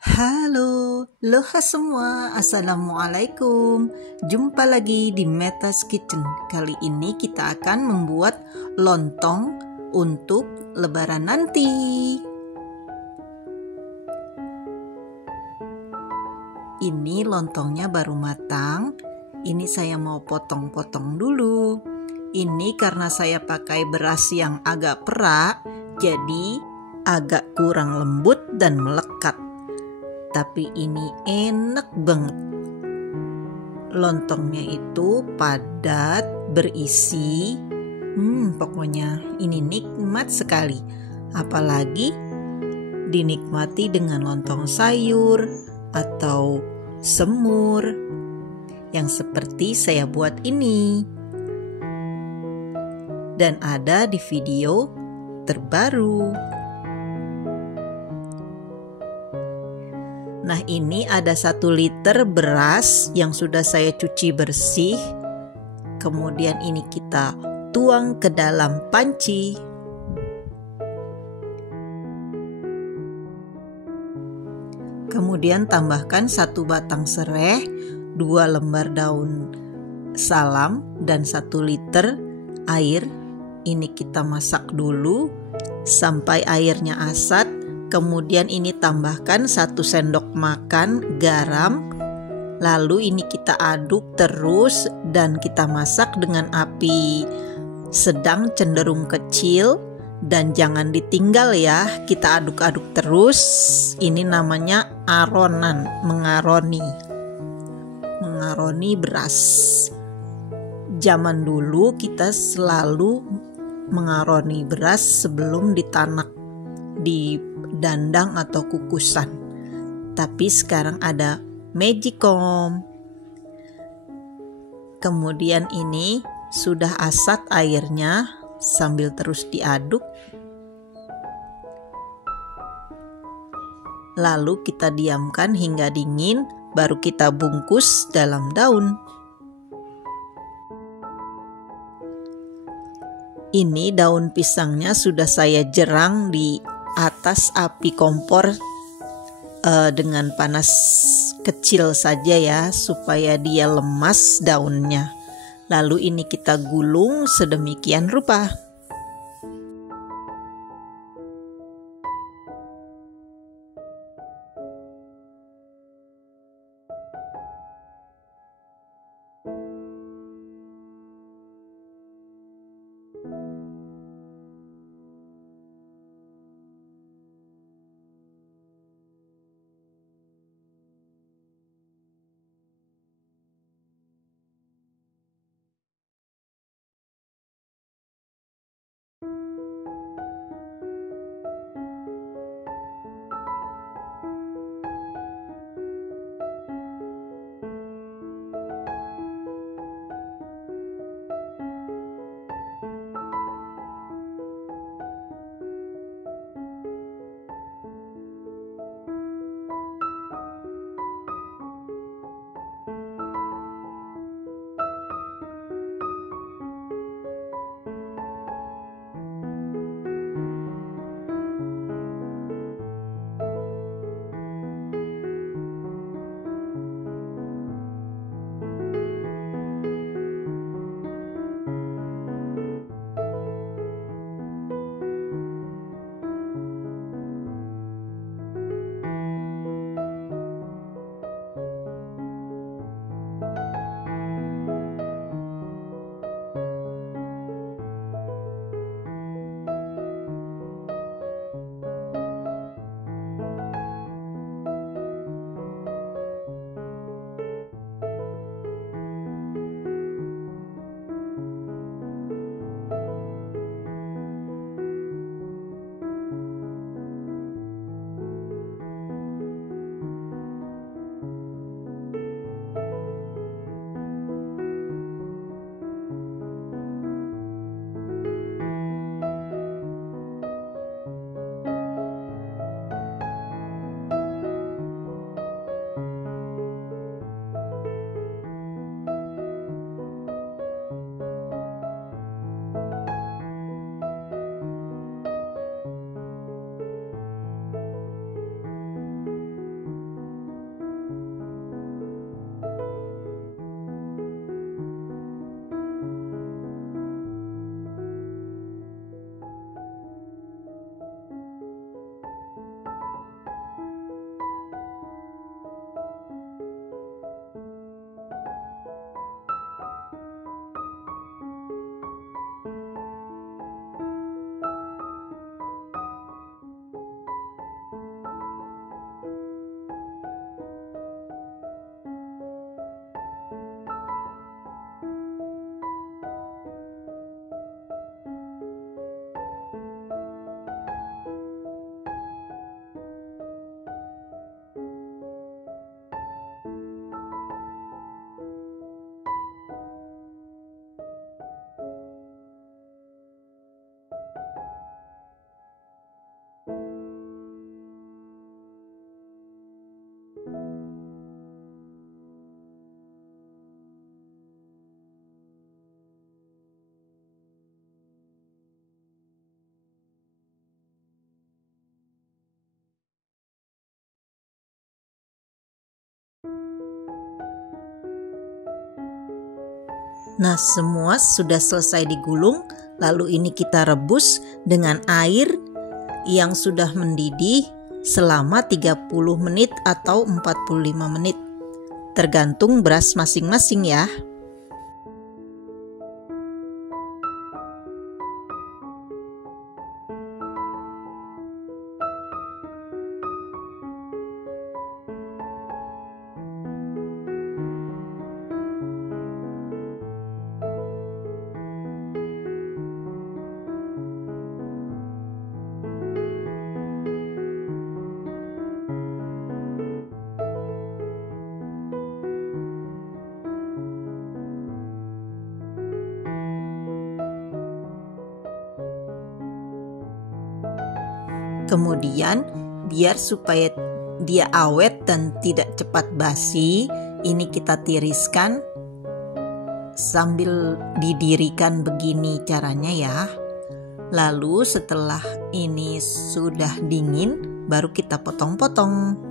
Halo, loha semua, assalamualaikum. Jumpa lagi di Meta's Kitchen. Kali ini kita akan membuat lontong untuk lebaran nanti. Ini lontongnya baru matang. Ini saya mau potong-potong dulu. Ini karena saya pakai beras yang agak perak, jadi agak kurang lembut dan melekat. Tapi ini enak banget. Lontongnya itu padat, berisi. Pokoknya ini nikmat sekali. Apalagi dinikmati dengan lontong sayur atau semur yang seperti saya buat ini. Dan ada di video terbaru. Nah, ini ada 1 liter beras yang sudah saya cuci bersih. Kemudian ini kita tuang ke dalam panci. Kemudian tambahkan 1 batang serai, 2 lembar daun salam, dan 1 liter air. Ini kita masak dulu sampai airnya asat. Kemudian ini tambahkan 1 sendok makan garam. Lalu ini kita aduk terus dan kita masak dengan api sedang cenderung kecil. Dan jangan ditinggal ya, kita aduk-aduk terus. Ini namanya aronan, mengaroni beras. Zaman dulu kita selalu mengaroni beras sebelum ditanak di dandang atau kukusan. Tapi sekarang ada magicom. Kemudian ini sudah asat airnya, sambil terus diaduk. Lalu kita diamkan hingga dingin, baru kita bungkus dalam daun. Ini daun pisangnya sudah saya jerang di atas api kompor dengan panas kecil saja ya, supaya dia lemas daunnya. Lalu ini kita gulung sedemikian rupa. Nah, semua sudah selesai digulung. Lalu ini kita rebus dengan air yang sudah mendidih selama 30 menit atau 45 menit. Tergantung beras masing-masing ya. Kemudian biar supaya dia awet dan tidak cepat basi, ini kita tiriskan sambil didirikan begini caranya ya. Lalu setelah ini sudah dingin, baru kita potong-potong.